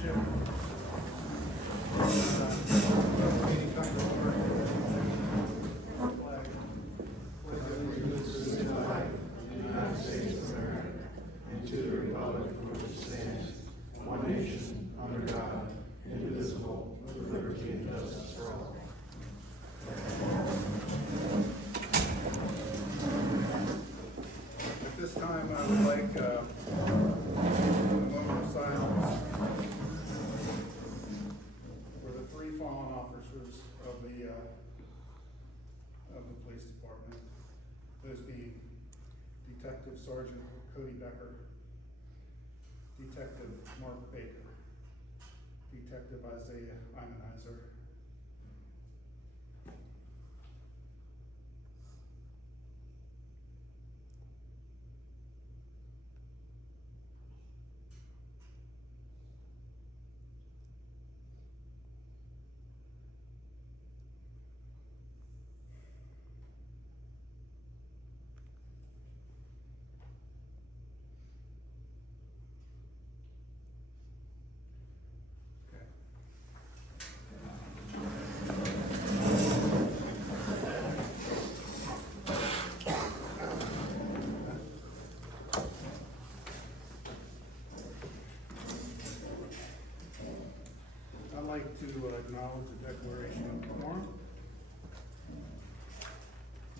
Township. Meeting come to order. Flag. Pledge allegiance to the flag of the United States of America and to the republic for which it stands, one nation, under God, indivisible, with liberty and justice for all. At this time, I would like a moment of silence for the three fallen officers of the police department. Those being Detective Sergeant Cody Becker, Detective Mark Baker, Detective Isaiah Imenizer. I'd like to acknowledge the declaration of quorum.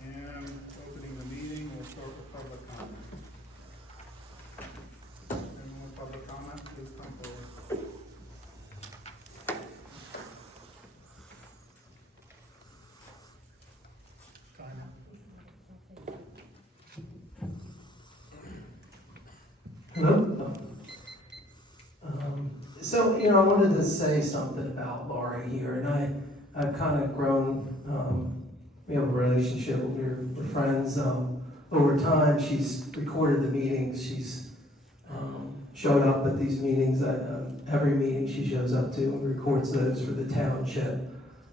And opening the meeting, we'll start with public comment. Anyone with public comment, please come forward. Time. Hello? So, I wanted to say something about Laurie here, and I've kind of grown, we have a relationship, we're friends. Over time, she's recorded the meetings, she's showed up at these meetings, every meeting she shows up to and records those for the township.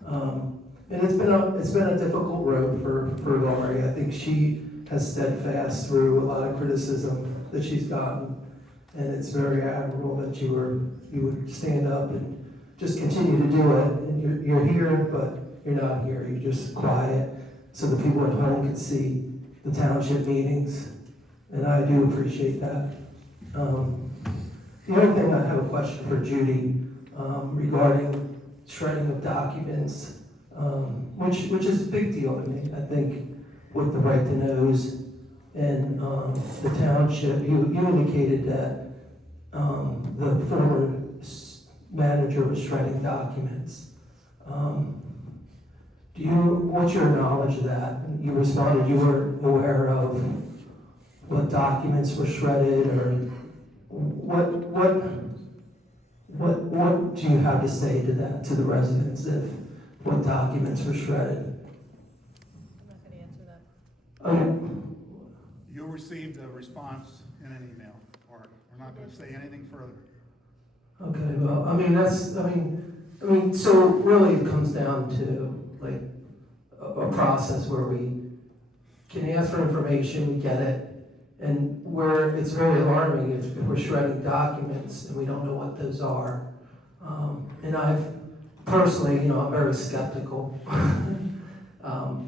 And it's been a difficult road for Laurie. I think she has steadfast through a lot of criticism that she's gotten. And it's very admirable that you would stand up and just continue to do it. And you're here, but you're not here. You're just quiet, so the people at home can see the township meetings. And I do appreciate that. The other thing, I have a question for Judy regarding shredding of documents, which is a big deal to me. I think with the right to knows and the township, you indicated that the former manager was shredding documents. What's your knowledge of that? You responded you were aware of what documents were shredded, or what do you have to say to that, to the residents, if what documents were shredded? I'm not going to answer that. Okay. You received a response in an email, or we're not going to say anything further. Okay, well, so really it comes down to like a process where we can ask for information, we get it, and where it's very alarming if we're shredding documents and we don't know what those are. And I've personally, I'm very skeptical.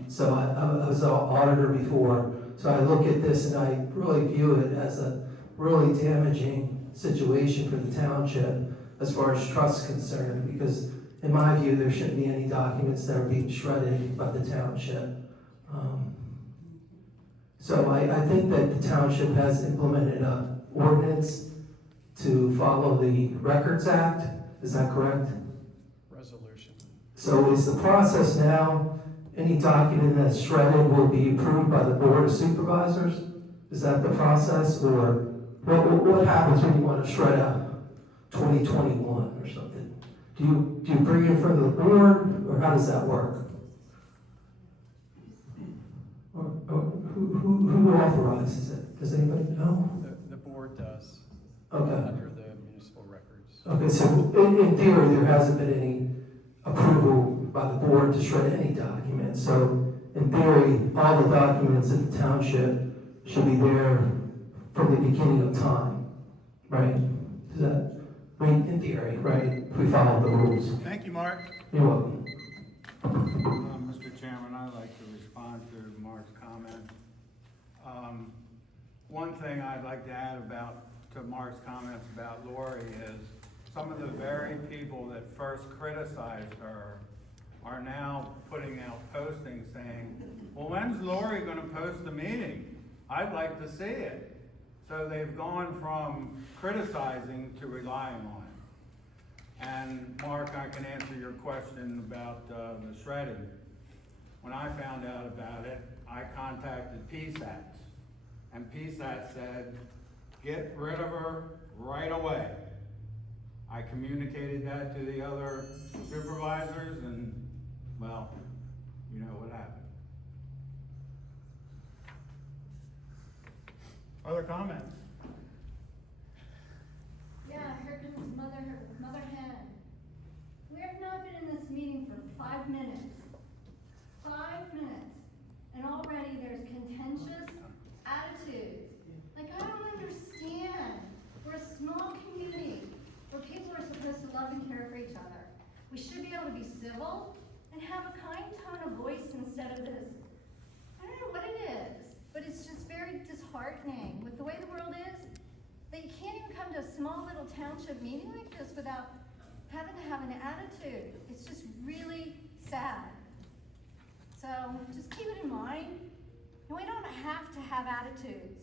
So I was an auditor before, so I look at this and I really view it as a really damaging situation for the township as far as trust is concerned, because in my view, there shouldn't be any documents that are being shredded by the township. So I think that the township has implemented an ordinance to follow the Records Act. Is that correct? Resolution. So is the process now, any document that's shredded will be approved by the Board of Supervisors? Is that the process? Or what happens when you want to shred a 2021 or something? Do you bring it in front of the board, or how does that work? Or who authorizes it? Does anybody know? The board does. Okay. Under the municipal records. Okay, so in theory, there hasn't been any approval by the board to shred any document. So in theory, all the documents in the township should be there from the beginning of time, right? Is that I mean, in theory, right, if we follow the rules. Thank you, Mark. You're welcome. Mr. Chairman, I'd like to respond to Mark's comment. One thing I'd like to add to Mark's comments about Lori is some of the very people that first criticized her are now putting out postings saying, well, when's Lori gonna post the meeting? I'd like to see it. So they've gone from criticizing to relying on it. And Mark, I can answer your question about the shredding. When I found out about it, I contacted PSATs. And PSAT said, get rid of her right away. I communicated that to the other supervisors and, well, you know what happened. Other comments? Yeah, here comes Mother Hen. We have not been in this meeting for 5 minutes. 5 minutes. And already there's contentious attitudes. Like, I don't understand. We're a small community where people are supposed to love and care for each other. We should be able to be civil and have a kind tone of voice instead of this. I don't know what it is, but it's just very disheartening with the way the world is, that you can't even come to a small little township meeting like this without having to have an attitude. It's just really sad. So just keep it in mind. And we don't have to have attitudes.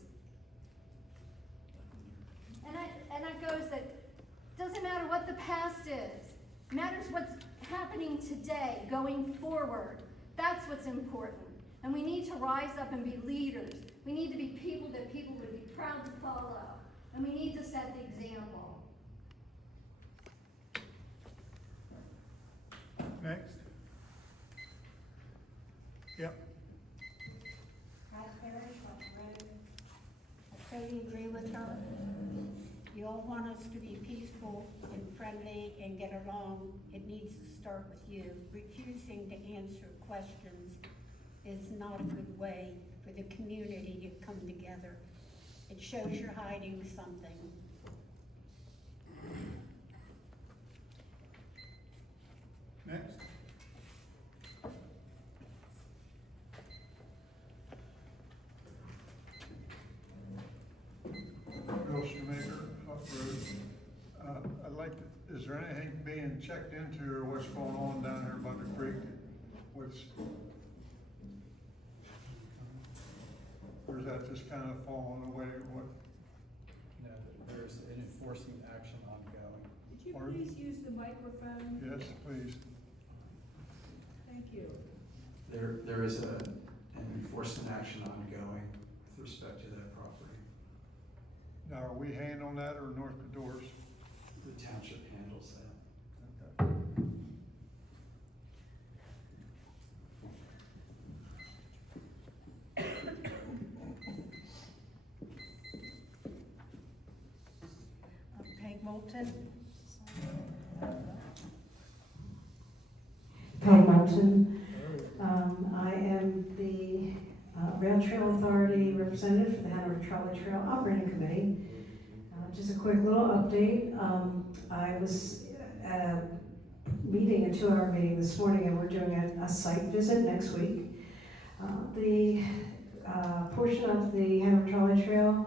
And that goes that doesn't matter what the past is. It matters what's happening today, going forward. That's what's important. And we need to rise up and be leaders. We need to be people that people would be proud to follow. And we need to set the example. Next. Yep. I totally agree with her. You all want us to be peaceful and friendly and get along. It needs to start with you. Refusing to answer questions is not a good way for the community to come together. It shows you're hiding something. Next. Bill Shoemaker, Huff Road. I'd like to, is there anything being checked into or what's going on down there by the creek? Or is that just kind of falling away? What? No, there's an enforcement action ongoing. Could you Pardon? please use the microphone? Yes, please. Thank you. There is an enforcement action ongoing with respect to that property. Now, are we handling that or North Doors? The township handles that. Okay. Peg Moulton? Peg Moulton. I am the Rail Trail Authority representative for the Heidelberg Trolley Trail Operating Committee. Just a quick little update. I was at a meeting, a 2-hour meeting this morning, and we're doing a site visit next week. The portion of the Heidelberg Trolley Trail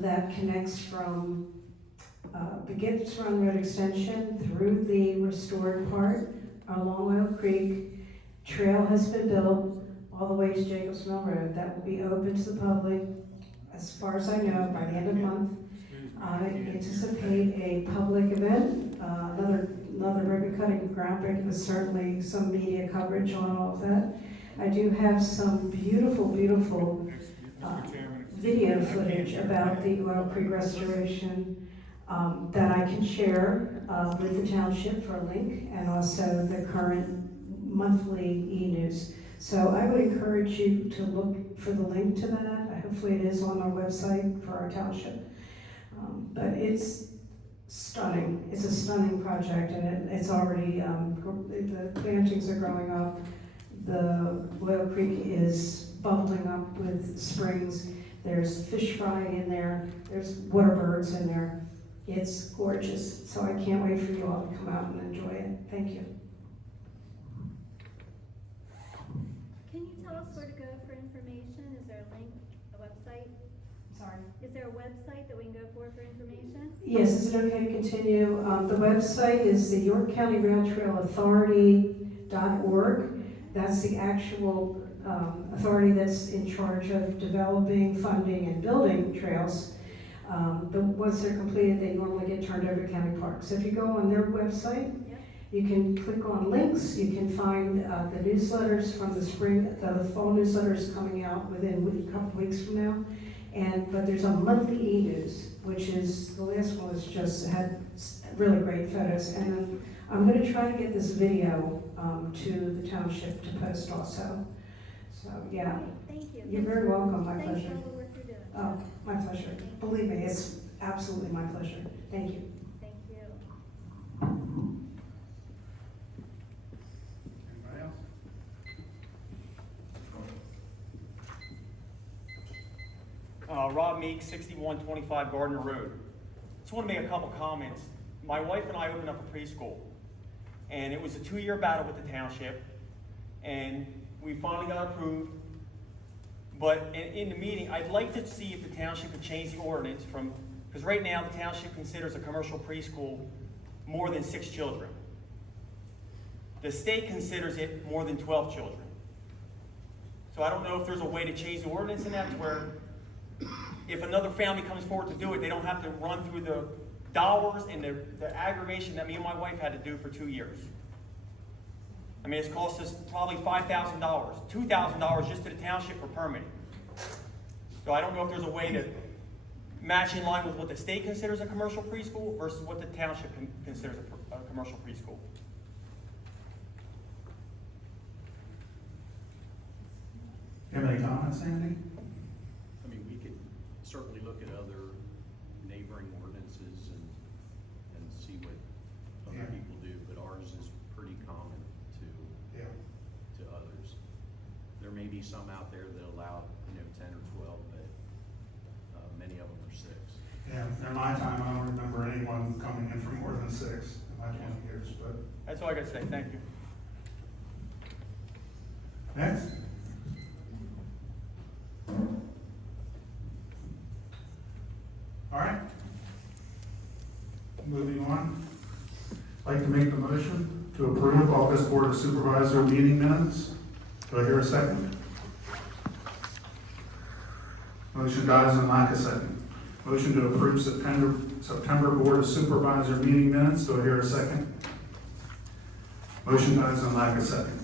that connects from the Gibbs Run Road extension through the restored part along Oil Creek Trail has been built all the way to Jacobs Mill Road. That will be open to the public, as far as I know, by the end of the month. I anticipate a public event, another ribbon cutting groundbreaking, with certainly some media coverage on all of that. I do have some beautiful Mr. Chairman. video footage about the Oil Creek restoration that I can share with the township for a link, and also the current monthly e-news. So I would encourage you to look for the link to that. Hopefully it is on our website for our township. But it's stunning. It's a stunning project, and it's already, the plantings are growing up. The Oil Creek is bubbling up with springs. There's fish fry in there. There's water birds in there. It's gorgeous, so I can't wait for you all to come out and enjoy it. Thank you. Can you tell us where to go for information? Is there a link, a website? Sorry. Is there a website that we can go for information? Yes, is it okay to continue? The website is the York County Rail Trail Authority.org. That's the actual authority that's in charge of developing, funding, and building trails. Once they're completed, they normally get turned over to county parks. So if you go on their website, you can click on links. You can find the newsletters from the spring, the fall newsletters coming out within a couple weeks from now. But there's a monthly e-news, which is, the last one was just had really great photos. And I'm going to try to get this video to the township to post also. So, yeah. Thank you. You're very welcome, my Thanks pleasure. for all the work you're doing. Oh, my pleasure. Believe me, it's absolutely my pleasure. Thank you. Thank you. Anybody else? Rob Meek, 6125 Gardner Road. Just want to make a couple comments. My wife and I opened up a preschool, and it was a 2-year battle with the township, and we finally got approved. But in the meeting, I'd like to see if the township could change the ordinance from, because right now the township considers a commercial preschool more than 6 children. The state considers it more than 12 children. So I don't know if there's a way to change the ordinance in that to where if another family comes forward to do it, they don't have to run through the dollars and the aggravation that me and my wife had to do for 2 years. I mean, it's cost us probably $5,000, $2,000 just to the township for permitting. So I don't know if there's a way to match in line with what the state considers a commercial preschool versus what the township considers a commercial preschool. You have any comments, Andy? I mean, we could certainly look at other neighboring ordinances and see what other Yeah. people do, but ours is pretty common to others. There may be some out there that allow, 10 or 12, but many of them are 6. Yeah, in my time, I don't remember anyone coming in for more than 6 in my 20 years, but. That's all I got to say. Thank you. Next. All right. Moving on. I'd like to make the motion to approve August Board of Supervisor meeting minutes. Do I hear a second? Motion dies in lack of second. Motion to approve September Board of Supervisor meeting minutes. Do I hear a second? Motion dies in lack of second.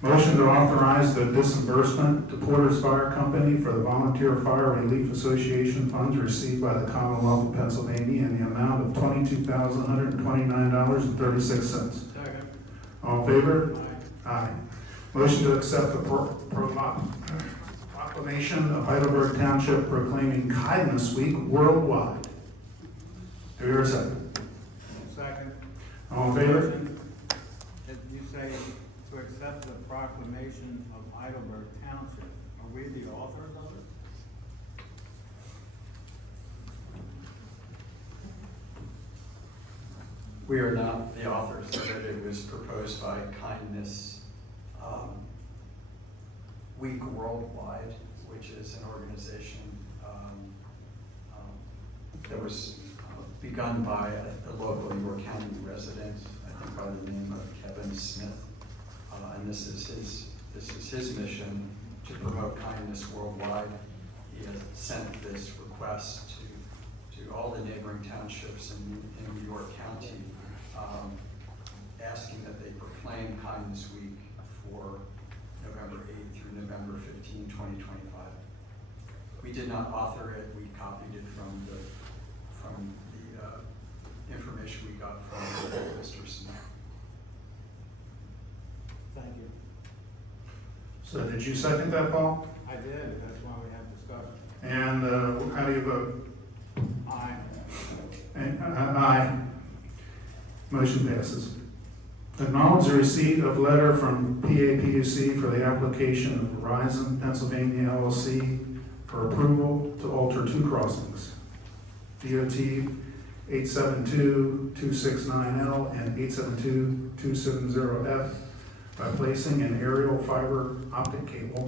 Motion to authorize the disbursement to Porter's Fire Company for the Volunteer Fire Relief Association funds received by the Commonwealth of Pennsylvania in the amount of $22,129.36. Second. All in favor? Aye. Motion to accept the proclamation of Heidelberg Township proclaiming Kindness Week worldwide. Do you hear a second? Second. All in favor? Did you say to accept the proclamation of Heidelberg Township? Are we the authors of it? We are not the authors of it. It was proposed by Kindness Week Worldwide, which is an organization that was begun by a local York County resident, I think by the name of Kevin Smith. And this is his mission to promote kindness worldwide. He has sent this request to all the neighboring townships in York County, asking that they proclaim Kindness Week for November 8th through November 15, 2025. We did not author it. We copied it from the information we got from Mr. Smith. Thank you. So did you second that, Paul? I did, that's why we have discussion. And how do you vote? Aye. Aye. Motion passes. Acknowledge the receipt of letter from PAPUC for the application of Verizon Pennsylvania LLC for approval to alter 2 crossings. DOT 872-269L and 872-270F by placing an aerial fiber optic cable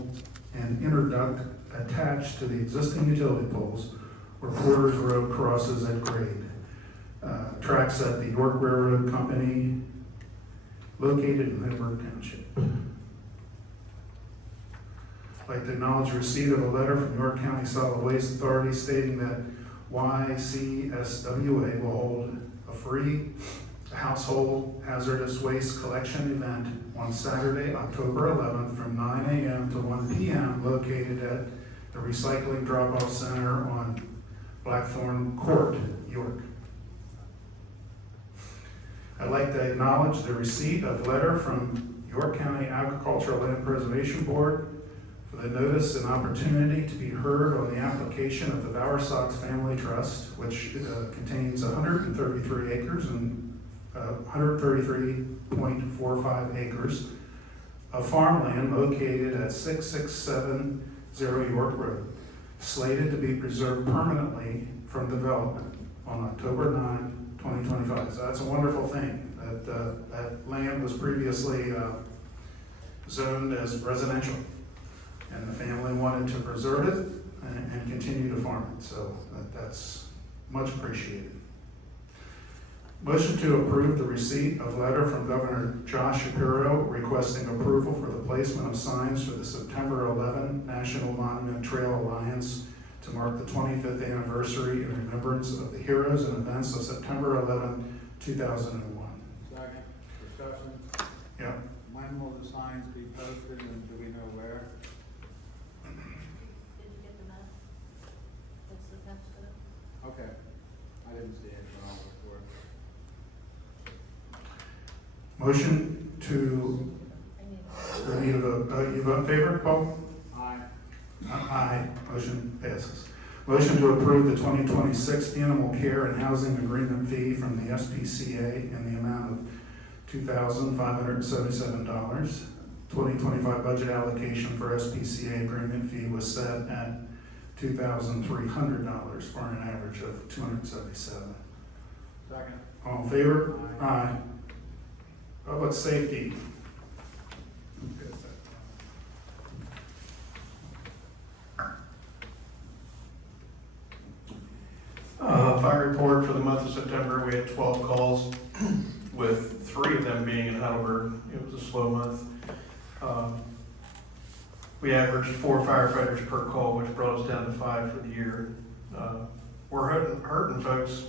and interduct attached to the existing utility poles where Porter's Road crosses at grade. Tracks at the York Railroad Company located in Heidelberg Township. I'd like to acknowledge receipt of a letter from York County Solid Waste Authority stating that YCSWA will hold a free household hazardous waste collection event on Saturday, October 11th from 9 a.m. to 1 p.m. located at the Recycling Drop-Off Center on Blackthorn Court, York. I'd like to acknowledge the receipt of a letter from York County Agricultural Land Preservation Board for the notice and opportunity to be heard on the application of the Bowersox Family Trust, which contains 133 acres and 133.45 acres of farmland located at 6670 York Road, slated to be preserved permanently from development on October 9, 2025. So that's a wonderful thing. That land was previously zoned as residential, and the family wanted to preserve it and continue to farm it. So that's much appreciated. Motion to approve the receipt of letter from Governor Josh Shapiro requesting approval for the placement of signs for the September 11 National Monument Trail Alliance to mark the 25th anniversary in remembrance of the heroes and events of September 11, 2001. Second, discussion. Yeah. When will the signs be posted and do we know where? Did you get the map? What's the text of it? Okay, I didn't see it when I was before. Motion to, I need we need a vote. You vote in favor, Paul? Aye. Aye. Motion passes. Motion to approve the 2026 Animal Care and Housing Agreement fee from the SPCA in the amount of $2,577. 2025 budget allocation for SPCA agreement fee was set at $2,300 for an average of $277. Second. All in favor? Aye. Aye. Public safety. Fire report for the month of September, we had 12 calls, with 3 of them being in Heidelberg. It was a slow month. We averaged 4 firefighters per call, which brought us down to 5 for the year. We're hurting, folks.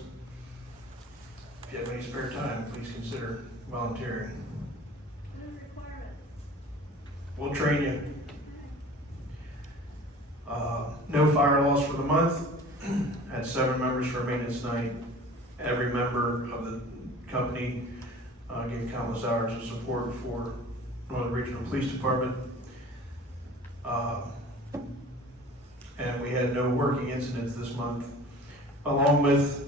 If you have any spare time, please consider volunteering. What are the requirements? We'll train you. No fire loss for the month. Had 7 members for maintenance night. Every member of the company gave countless hours of support for Northern Regional Police Department. And we had no working incidents this month. Along with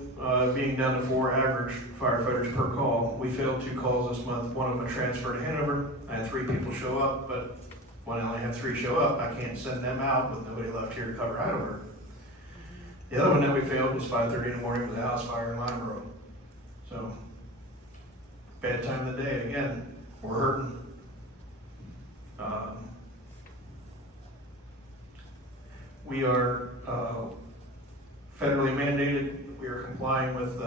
being down to 4 average firefighters per call, we failed 2 calls this month. One of them a transfer to Hanover. I had 3 people show up, but when I only have 3 show up, I can't send them out with nobody left here to cover Heidelberg. The other one that we failed was 5:30 in the morning with a house fire in Limeboro. So, bad time of the day. Again, we're hurting. We are federally mandated. We are complying with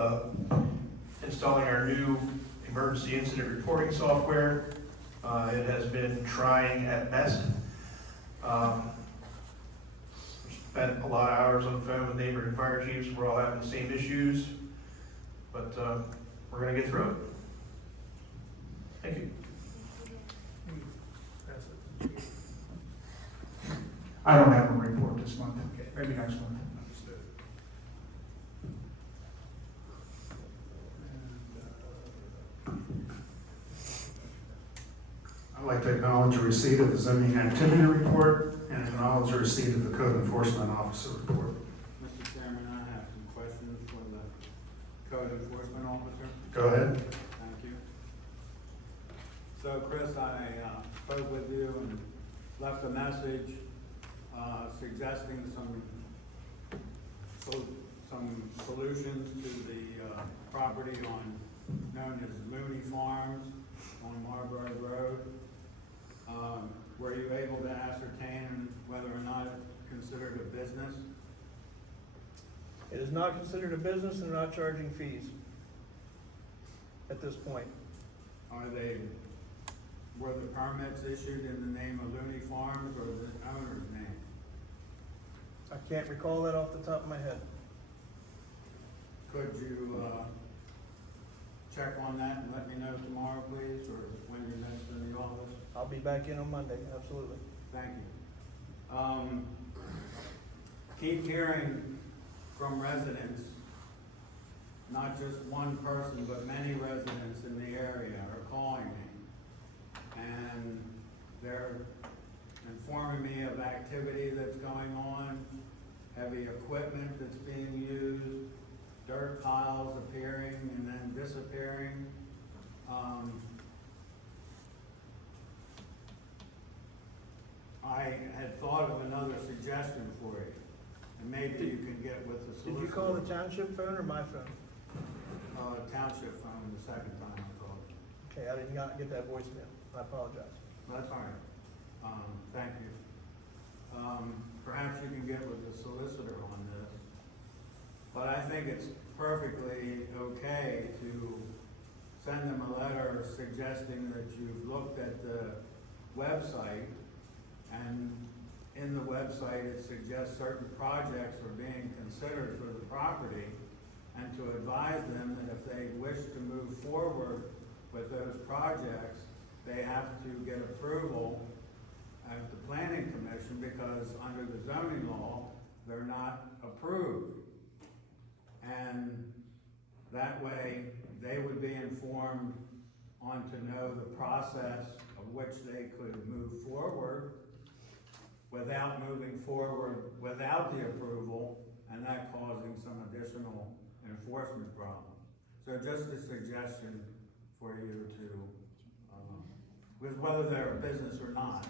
installing our new emergency incident reporting software. It has been trying at best. Spent a lot of hours on the phone with neighboring fire chiefs. We're all having the same issues, but we're going to get through it. Thank you. I don't have a report this month. Okay, maybe next month. I'd like to acknowledge the receipt of the zoning activity report and acknowledge the receipt of the code enforcement officer report. Mr. Chairman, I have some questions for the code enforcement officer. Go ahead. Thank you. So Chris, I spoke with you and left a message suggesting some some solutions to the, property known as Mooney Farms on Marbury Road. Were you able to ascertain whether or not it's considered a business? It is not considered a business and they're not charging fees at this point. Were the permits issued in the name of Looney Farms or the owner's name? I can't recall that off the top of my head. Could you, check on that and let me know tomorrow, please, or when you're next in the office? I'll be back in on Monday, absolutely. Thank you. Keep hearing from residents, not just one person, but many residents in the area are calling me. And they're informing me of activity that's going on, heavy equipment that's being used, dirt piles appearing and then disappearing. I had thought of another suggestion for you, and maybe you can get with the solicitor. Did you call the township phone or my phone? Township phone the second time I called. Okay, I did not get that voicemail. I apologize. That's all right. Thank you. Perhaps you can get with the solicitor on this. But I think it's perfectly okay to send them a letter suggesting that you've looked at the website, and in the website it suggests certain projects are being considered for the property, and to advise them that if they wish to move forward with those projects, they have to get approval at the planning commission, because under the zoning law, they're not approved. And that way, they would be informed on to know the process of which they could move forward without moving forward without the approval, and that causing some additional enforcement problems. So just a suggestion for you to, because whether they're a business or not,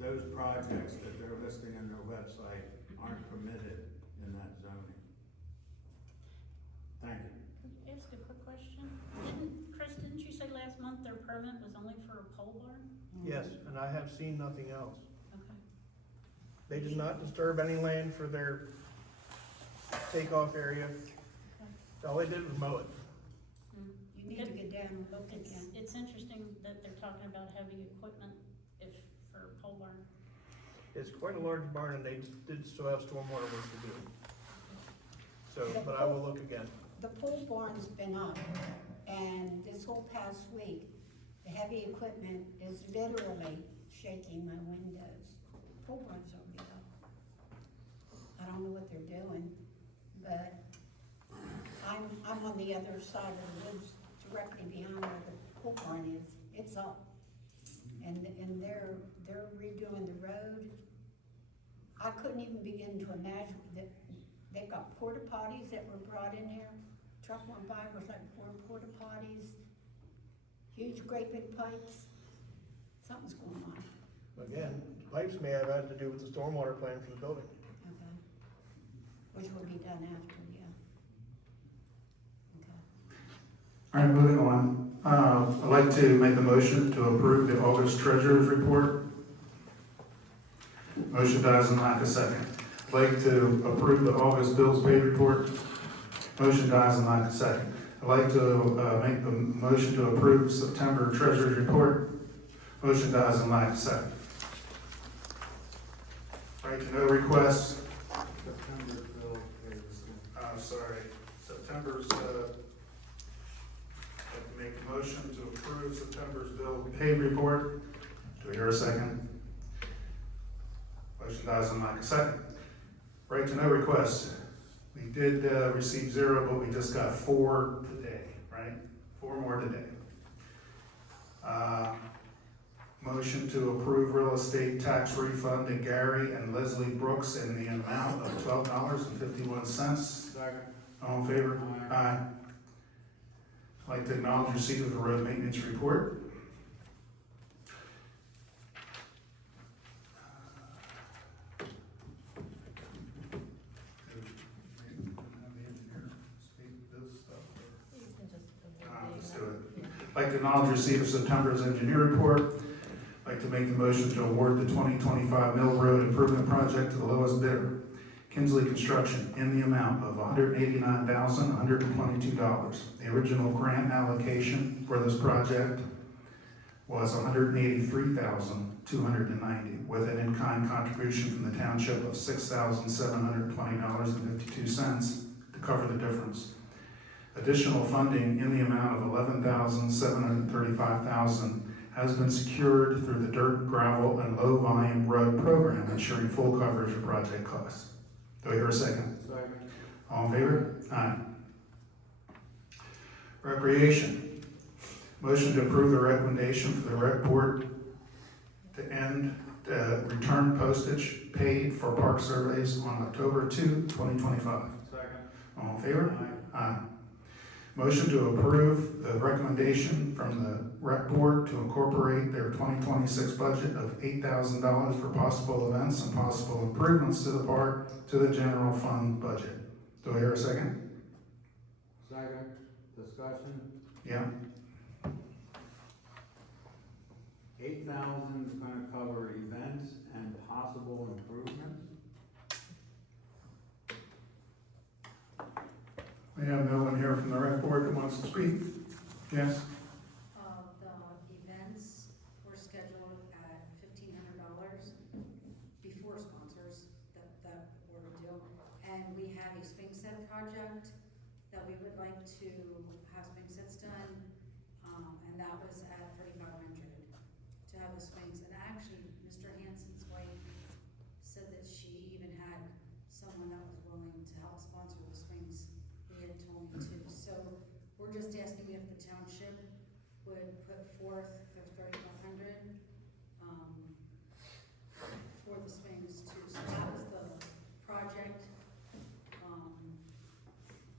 those projects that they're listing in their website aren't permitted in that zoning. Thank you. Could I ask a quick question? Chris, didn't you say last month their permit was only for a pole barn? Yes, and I have seen nothing else. Okay. They did not disturb any land for their takeoff area. All they did was mow it. You need to get down and look again. It's interesting that they're talking about heavy equipment for a pole barn. It's quite a large barn and they did still have stormwater work to do. So, but I will look again. The pole barn's been up, and this whole past week, the heavy equipment is literally shaking my windows. Pole barn's already up. I don't know what they're doing, but I'm on the other side of the woods, directly behind where the pole barn is. It's up. And they're redoing the road. I couldn't even begin to imagine that they've got porta potties that were brought in here. Truck went by with like 4 porta potties, huge great big pipes. Something's going on. Again, pipes may have had to do with the stormwater plan for the building. Okay. Which will be done after, yeah. Okay. All right, moving on. I'd like to make a motion to approve the August Treasurer's Report. Motion dies in lack of second. I'd like to approve the August Bills Paid Report. Motion dies in lack of second. I'd like to make the motion to approve September Treasurer's Report. Motion dies in lack of second. Right to know requests. September bill is. Sorry, September's, I'd like to make a motion to approve September's bill paid report. Do we hear a second? Motion dies in lack of second. Right to know requests. We did receive 0, but we just got 4 today, right? 4 more today. Motion to approve real estate tax refund to Gary and Leslie Brooks in the amount of $12.51. Second. All in favor? Aye. I'd like to acknowledge receipt of the road maintenance report. I'd like to acknowledge receipt of September's engineer report. I'd like to make the motion to award the 2025 Mill Road Improvement Project to the lowest bidder, Kinsley Construction, in the amount of $189,122. The original grant allocation for this project was $183,290, with an in-kind contribution from the township of $6,720.52 to cover the difference. Additional funding in the amount of $11,735,000 has been secured through the dirt, gravel, and low volume road program, ensuring full coverage of project costs. Do I hear a second? Second. All in favor? Aye. Recreation. Motion to approve the recommendation for the rec board to end return postage paid for park surveys on October 2, 2025. Second. All in favor? Aye. Aye. Motion to approve the recommendation from the rec board to incorporate their 2026 budget of $8,000 for possible events and possible improvements to the park to the general fund budget. Do I hear a second? Second. Discussion. Yeah. 8,000 is gonna cover events and possible improvements. We have no one here from the rec board that wants to speak. Yes? The events were scheduled at $1,500 before sponsors, that were due. And we have a swing set project that we would like to have swing sets done, and that was at $3,500 to have the swings. And actually, Mr. Hansen's wife said that she even had someone that was willing to help sponsor the swings. He had told me to. So we're just asking if the township would put forth their $3,500 for the swings too. So that was the project.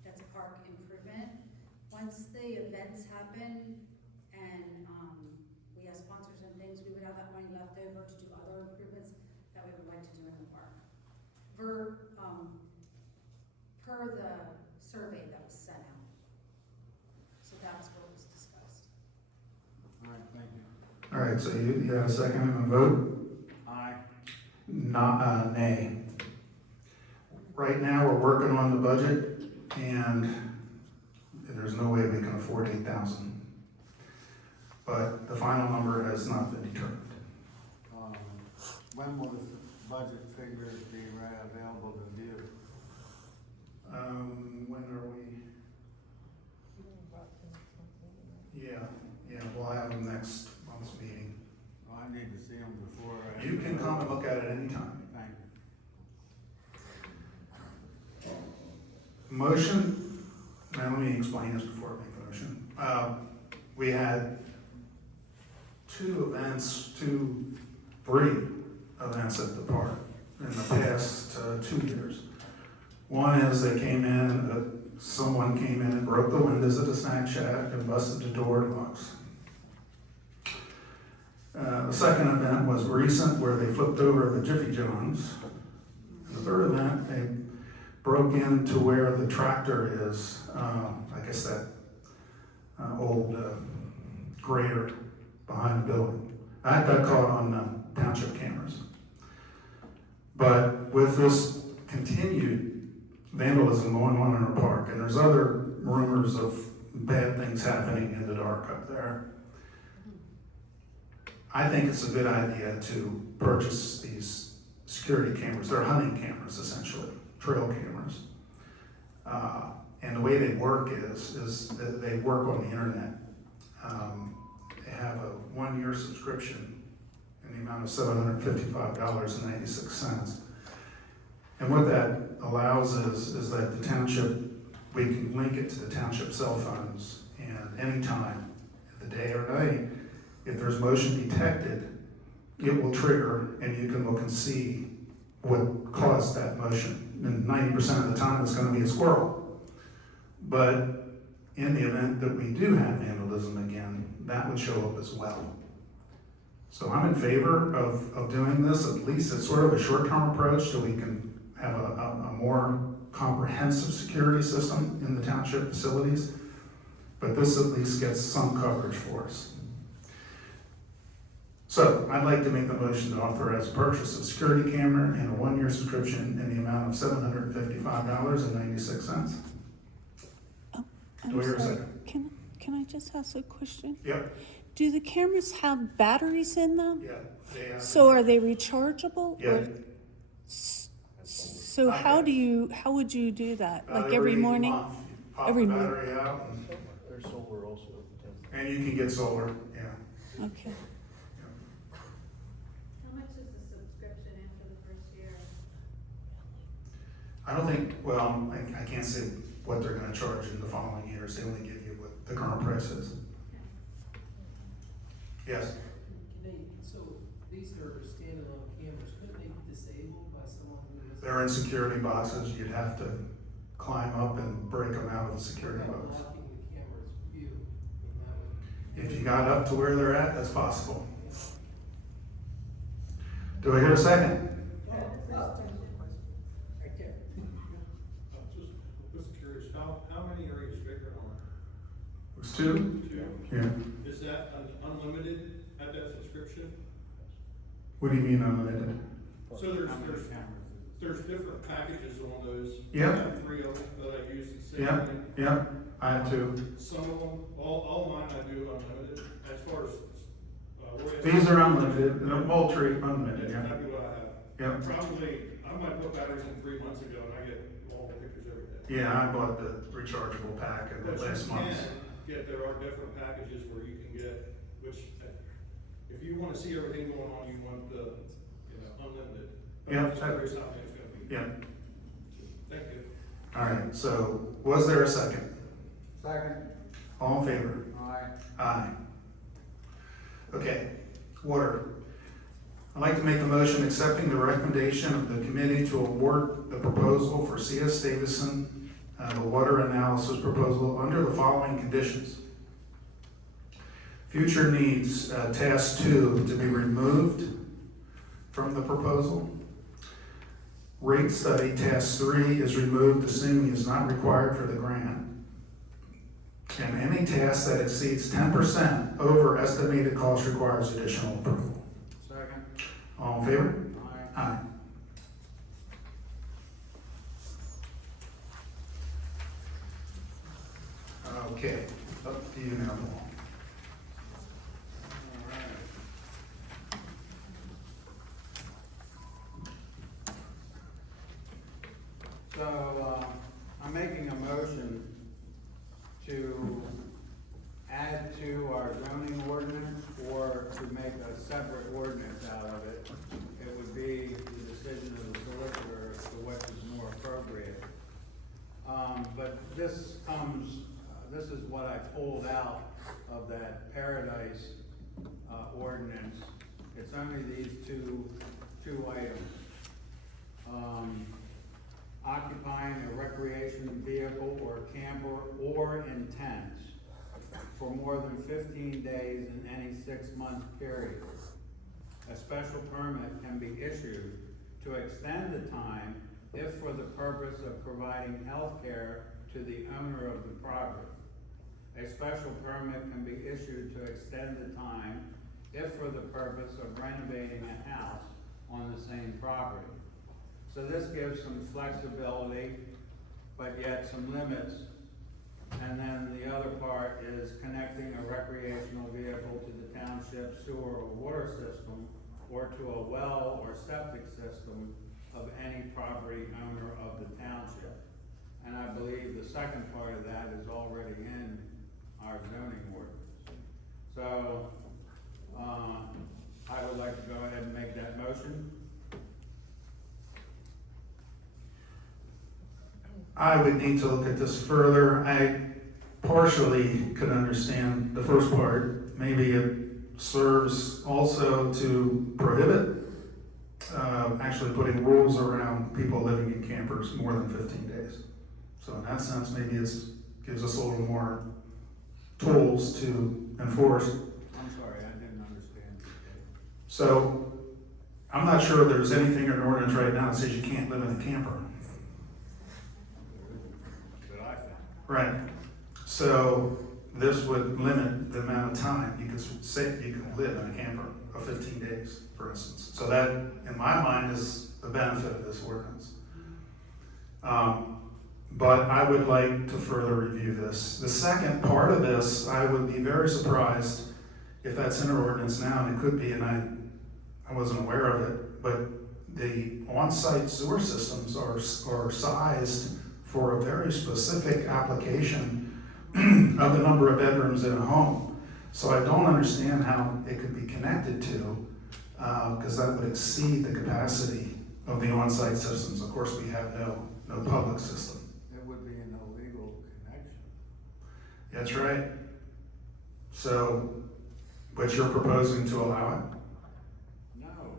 That's a park improvement. Once the events happen and we have sponsors and things, we would have that money left over to do other improvements that we would like to do in the park. Per the survey that was sent out. So that's what was discussed. All right, thank you. All right, so you have a second and a vote? Aye. Not, nay. Right now, we're working on the budget, and there's no way we can afford 8,000. But the final number has not been determined. When will the budget figures be available to view? When are we? Yeah, we'll have them next month's meeting. Well, I need to see them before. You can come and look at it anytime. Thank you. Motion, now let me explain this before I make the motion. We had three events at the park in the past 2 years. One is someone came in and broke the windows at the snack shack and busted the door locks. The second event was recent, where they flipped over the Jiffy Johns. And the third event, they broke into where the tractor is, I guess that old grader behind the building. That got caught on township cameras. But with this continued vandalism going on in our park, and there's other rumors of bad things happening in the dark up there, I think it's a good idea to purchase these security cameras. They're hunting cameras, essentially, trail cameras. And the way they work is that they work on the internet. They have a 1-year subscription in the amount of $755.96. And what that allows is that the township, we can link it to the township cell phones, and anytime, the day or night, if there's motion detected, it will trigger, and you can look and see what caused that motion. And 90% of the time, it's going to be a squirrel. But in the event that we do have vandalism again, that would show up as well. So I'm in favor of doing this. At least it's sort of a short-term approach, so we can have a more comprehensive security system in the township facilities. but this at least gets some coverage for us. So, I'd like to make the motion to authorize purchase of security camera and a one-year subscription in the amount of $755.96. Do I hear a second? Can I just ask a question? Yep, Do the cameras have batteries in them? yeah, they have. So are they rechargeable? Yeah. Or- So how would you do that? Like every morning? month, you pop Every the morning. battery out, and, There's solar also. and you can get solar, yeah. Okay. How much is the subscription after the first year? I don't think, well, I can't say what they're gonna charge in the following years, they only give you what the current price is. Yes, So these are standalone cameras, couldn't they be disabled by someone who is? they're in security boxes, you'd have to climb up and break them out of the security box. Blocking the camera's view, that would. If you got up to where they're at, that's possible. Do I hear a second? Just curious, how many are you figuring on? It was two? Two. Yeah. Is that unlimited at that subscription? What do you mean unlimited? So there's different packages on those. Yeah. I have 3 of them that I use the same Yeah, thing. yeah, I have two. Some of them, all mine I do unlimited, as far as, These are unlimited, they're Moultrie unlimited, That's yeah. exactly what I have. Yep. Probably, I might put batteries in 3 months ago and I get all the pictures every day. Yeah, I bought the rechargeable pack and But the last you month. can there are different packages where you can get, which, if you wanna see everything going on, you want the, unlimited. But Yeah. I'm just curious how many it's gonna be. Yeah, Thank you. all right, so was there a second? Second. All in favor? Aye. Aye. Okay, water. I'd like to make the motion accepting the recommendation of the committee to award the proposal for C.S. Davison, the water analysis proposal under the following conditions. Future needs, task 2 to be removed from the proposal. Rate study, task 3 is removed, assuming is not required for the grant. And any task that exceeds 10% over estimated cost requires additional approval. Second. All in favor? Aye. Aye. Okay, up to you now, Paul. So, I'm making a motion to add to our zoning ordinance or to make a separate ordinance out of it. It would be the decision of the solicitor as to what is more appropriate. But this comes, this is what I pulled out of that Paradise ordinance. It's only these two items. Occupying a recreation vehicle or camper or in tents for more than 15 days in any 6-month period. A special permit can be issued to extend the time if for the purpose of providing health care to the owner of the property. A special permit can be issued to extend the time if for the purpose of renovating a house on the same property. So this gives some flexibility, but yet some limits. And then the other part is connecting a recreational vehicle to the township sewer or water system or to a well or septic system of any property owner of the township. And I believe the second part of that is already in our zoning ordinance. So, I would like to go ahead and make that motion. I would need to look at this further. I partially could understand the first part. Maybe it serves also to prohibit actually putting rules around people living in campers more than 15 days. So in that sense, maybe it gives us a little more tools to enforce. I'm sorry, I didn't understand. So I'm not sure there's anything in an ordinance right now that says you can't live in a camper. That I found. Right. So this would limit the amount of time you could say you can live in a camper of 15 days, for instance. So that, in my mind, is the benefit of this ordinance. But I would like to further review this. The second part of this, I would be very surprised if that's in our ordinance now, and it could be, and I wasn't aware of it, but the on-site sewer systems are sized for a very specific application of the number of bedrooms in a home. So I don't understand how it could be connected to, because that would exceed the capacity of the on-site systems. Of course, we have no public system. It would be an illegal connection. That's right. So, but you're proposing to allow it? No.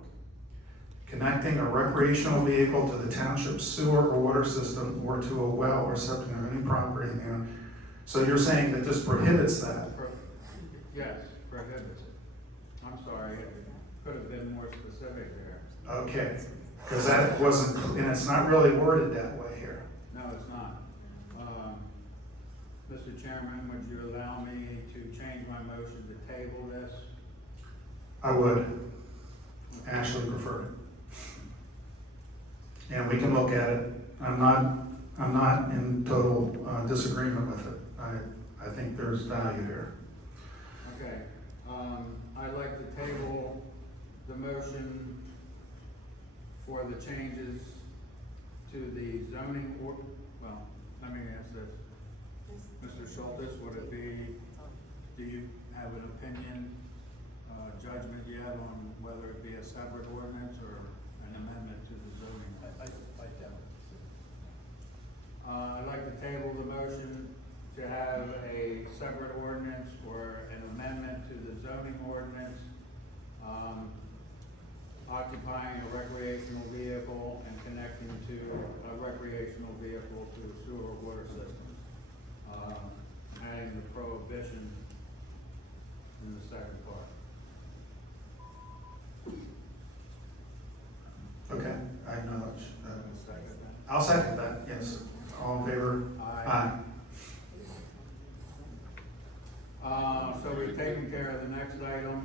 Connecting a recreational vehicle to the township sewer or water system or to a well or septic or any property. You know. So you're saying that this prohibits that? Yes, prohibits it. I'm sorry, it could have been more specific there. Okay, because that wasn't, and it's not really worded that way here. No, it's not. Mr. Chairman, would you allow me to change my motion to table this? I would. Ashley preferred it. And we can look at it. I'm not in total disagreement with it. I think there's value here. Okay, I'd like to table the motion for the changes to the zoning well, let me ask this. Mr. Schultes, would it be, do you have an opinion, judgment yet on whether it be a separate ordinance or an amendment to the zoning? I doubt I'd like to table the motion to have a separate ordinance or an amendment to the zoning ordinance, occupying a recreational vehicle and connecting to a recreational vehicle to a sewer or water system. Adding the prohibition in the second part. Okay, I acknowledge that. Second. I'll second that, yes. All in favor? Aye. So we've taken care of the next item.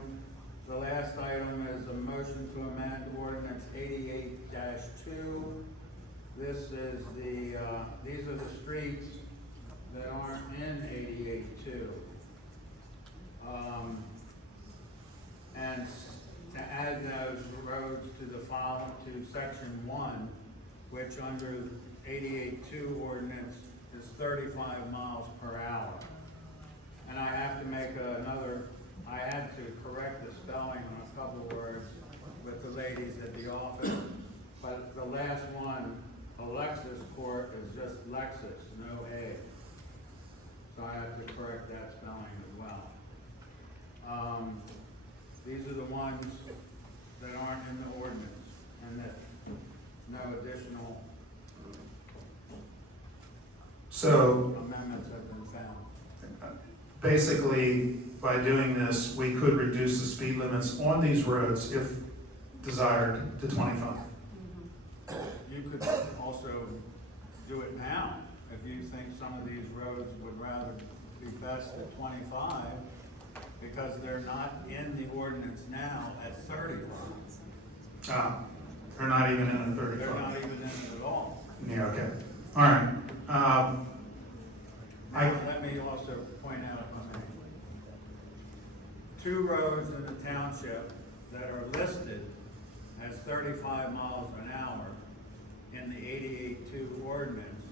The last item is a motion to amend ordinance 88-2. This is these are the streets that aren't in 88-2. And to add those roads to the file to section 1, which under 88-2 ordinance is 35 miles per hour. And I have to make I had to correct the spelling on a couple of words with the ladies at the office, but the last one, Alexis Court, is just Lexus, no A. So I have to correct that spelling as well. These are the ones that aren't in the ordinance and that no additional amendments have been found. Basically, by doing this, we could reduce the speed limits on these roads if desired to 25. You could also do it now if you think some of these roads would rather be best at 25 because they're not in the ordinance now at 30. They're not even in the 35. They're not even in it at all. Yeah, okay. All right. Let me also point out, if I may, 2 roads in the township that are listed as 35 miles an hour in the 88-2 ordinance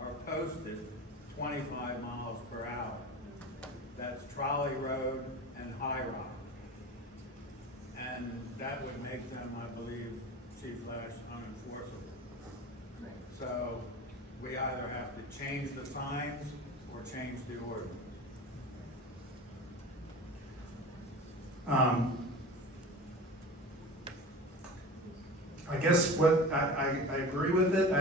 are posted 25 miles per hour. That's Trolley Road and High Rock. And that would make them, I believe, Chief Lash, unenforceable. So we either have to change the signs or change the ordinance. I guess what I agree with it.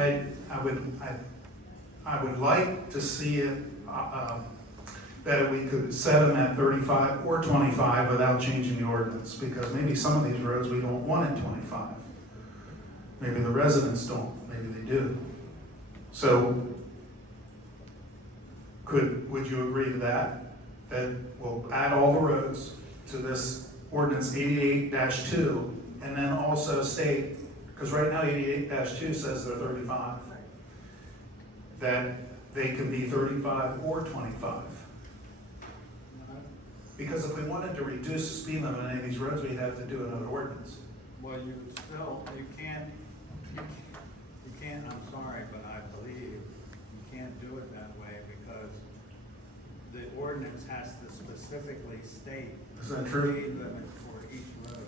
I would like to see it that we could set them at 35 or 25 without changing the ordinance, because maybe some of these roads we don't want at 25. Maybe the residents don't. Maybe they do. So would you agree to that? that will add all the roads to this ordinance 88-2, and then also state, because right now 88-2 says they're 35, that they can be 35 or 25. Because if we wanted to reduce the speed limit on any of these roads, we'd have to do another ordinance. Well, you can't, I'm sorry, but I believe you can't do it that way because the ordinance has to specifically state Is the that true? speed limit for each road.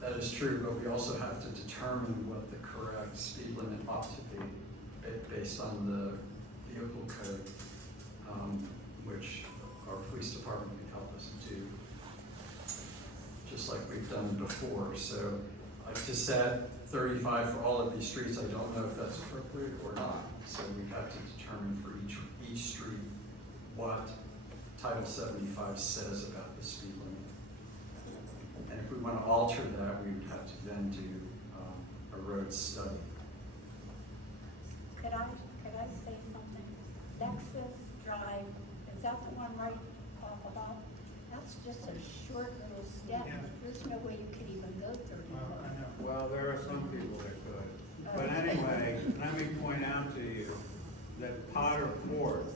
That is true, but we also have to determine what the correct speed limit ought to be based on the vehicle code, which our police department can help us do, just like we've done before. So to set 35 for all of these streets, I don't know if that's appropriate or not. So we have to determine for each street what Title 75 says about the speed limit. And if we want to alter that, we would have to then do a road study. Could I say something? Nexus Drive, is that the one right off about? That's just a short little step. Yeah. There's no way you could even go 35. Well, there are some people that could. But anyway, let me point out to you that Potter Court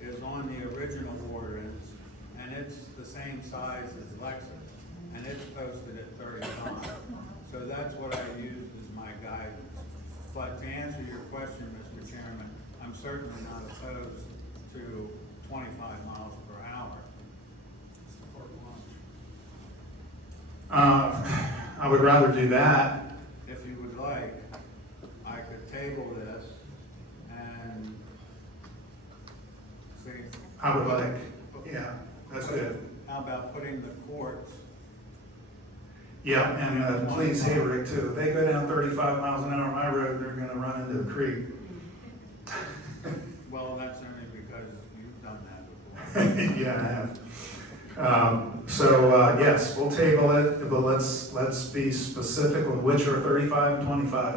is on the original ordinance, and it's the same size as Lexus, and it's posted at 35. So that's what I used as my guidance. But to answer your question, Mr. Chairman, I'm certainly not opposed to 25 miles per hour. I would rather do that. If you would like, I could table this and see. I would like, yeah, that's good. How about putting the courts? Yeah, and police Hayrick too. If they go down 35 miles an hour on my road, they're gonna run into a creek. Well, that's only because you've done that before. Yeah, I have. Yes, we'll table it, but let's be specific on which are 35 and 25.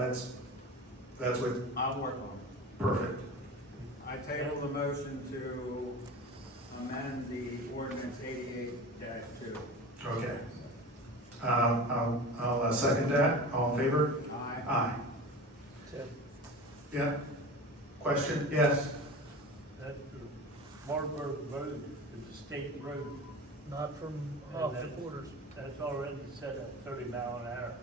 That's what, I'll work on it. perfect. I table the motion to amend the ordinance 88-2. Okay. I'll second that. All in favor? Aye. Aye. Yeah. Question? Yes. That Marburg Road is a state road. Not from and off the that- borders. That's already set at 30 mile an hour.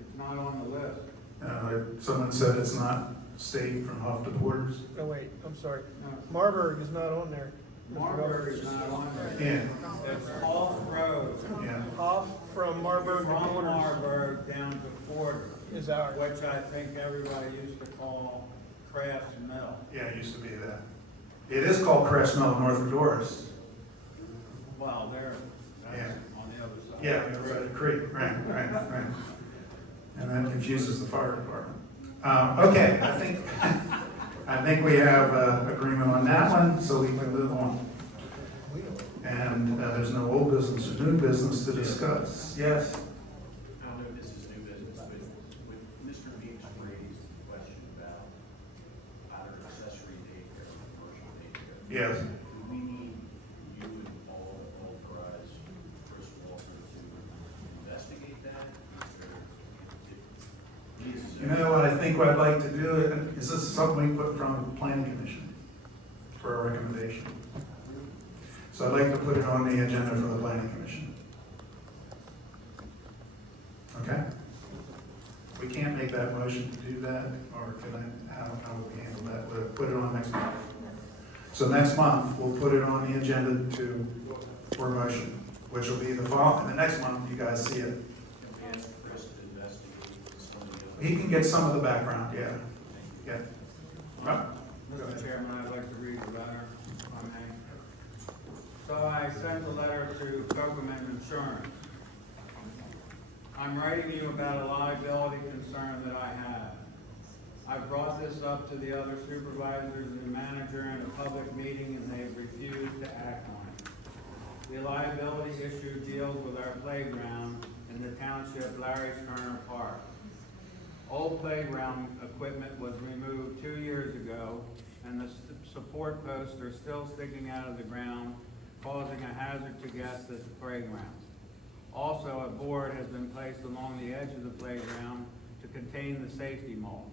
It's not on the list. Someone said it's not state from off the borders. Oh, wait, I'm sorry. No. Marburg is not on there. Mr. Marburg is Governor. not on there. Yeah. It's off road. Yeah. Off from Marburg to From Borders Marburg down to Porter, is ours. which I think everybody used to call Crafts Mill. Yeah, it used to be that. It is called Crest Mill in North Doris. Well, that's Yeah. on the other side. Yeah, the other creek, right. And that confuses the fire department. Okay, I think we have agreement on that one, so we can move on. And there's no old business or new business to discuss. Yes? I don't know if this is new business, but with Mr. Meeks raised the question about either accessory daycare or commercial daycare. Yes. Do we need you and Paul to authorize Chris Walker to investigate that? You know what I think what I'd like to do, is this something we put from the planning commission for a recommendation? So I'd like to put it on the agenda for the planning commission. Okay? We can't make that motion to do that, or how will we handle that? We'll put it on next month. So next month, we'll put it on the agenda for motion, which will be the next month, you guys see it. Can we ask Chris to investigate some of the other? He can get some of the background, yeah. Yeah. Right. Mr. Chairman, I'd like to read the letter, if I may. So I sent a letter to Copeland Insurance. I'm writing you about a liability concern that I have. I brought this up to the other supervisors and the manager in a public meeting, and they've refused to act on it. The liability issue deals with our playground in the township Larry Turner Park. Old playground equipment was removed 2 years ago, and the support posts are still sticking out of the ground, causing a hazard to guests at the playground. Also, a board has been placed along the edge of the playground to contain the safety mulch.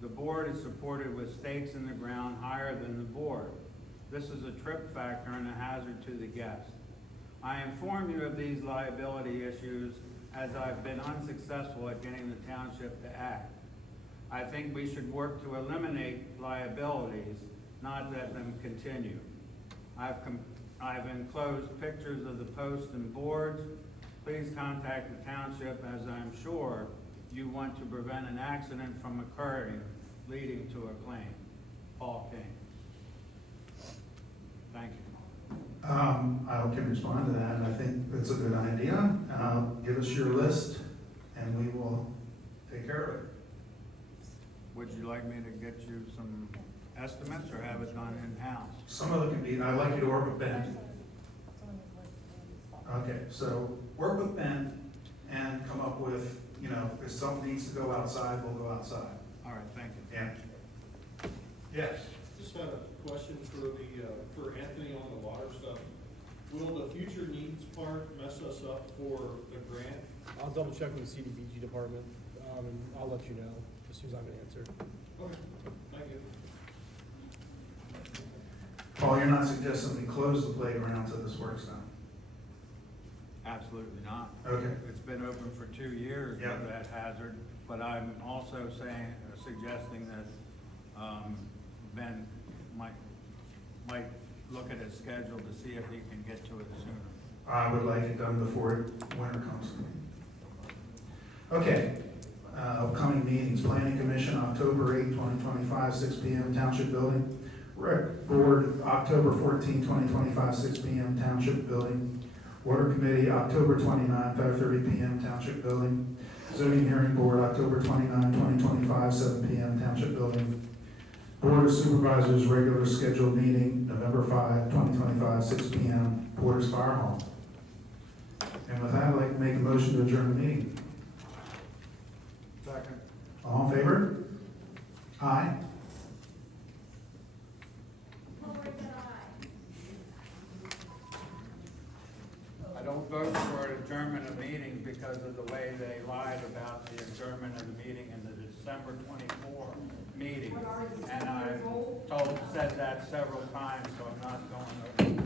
The board is supported with stakes in the ground higher than the board. This is a trip factor and a hazard to the guests. I inform you of these liability issues as I've been unsuccessful at getting the township to act. I think we should work to eliminate liabilities, not let them continue. I've enclosed pictures of the posts and boards. Please contact the township, as I'm sure you want to prevent an accident from occurring leading to a claim. Paul King. Thank you. I can respond to that, and I think it's a good idea. Give us your list, and we will take care of it. Would you like me to get you some estimates or have it done in-house? Some of it can be, I'd like you to work with Ben. Okay, so work with Ben and come up with, you know, if something needs to go outside, we'll go outside. All right, thank you. Yeah. Yes. Just had a question for Anthony on the water stuff. Will the future needs part mess us up for the grant? I'll double check with the CDBG department, and I'll let you know as soon as I have an answer. Okay, thank you. Paul, you're not suggesting we close the playground until this work's done? Absolutely not. Okay. It's been open for 2 years Yeah. with that hazard, but I'm also suggesting that Ben might look at his schedule to see if he can get to it sooner. I would like it done before winter comes. Okay, upcoming meetings, Planning Commission, October 8, 2025, 6 p.m. Township Building. Rec Board, October 14, 2025, 6 p.m. Township Building. Water Committee, October 29, 5:30 p.m. Township Building. Zoning Hearing Board, October 29, 2025, 7 p.m. Township Building. Board of Supervisors, regular scheduled meeting, November 5, 2025, 6 p.m., Porter's Fire Hall. And with that, I'd like to make a motion to adjourn the meeting. Second. All in favor? Aye. I don't vote for adjournment of meetings because of the way they lied about the adjournment of the meeting in the December 24 meeting. And I've said that several times, so I'm not going over.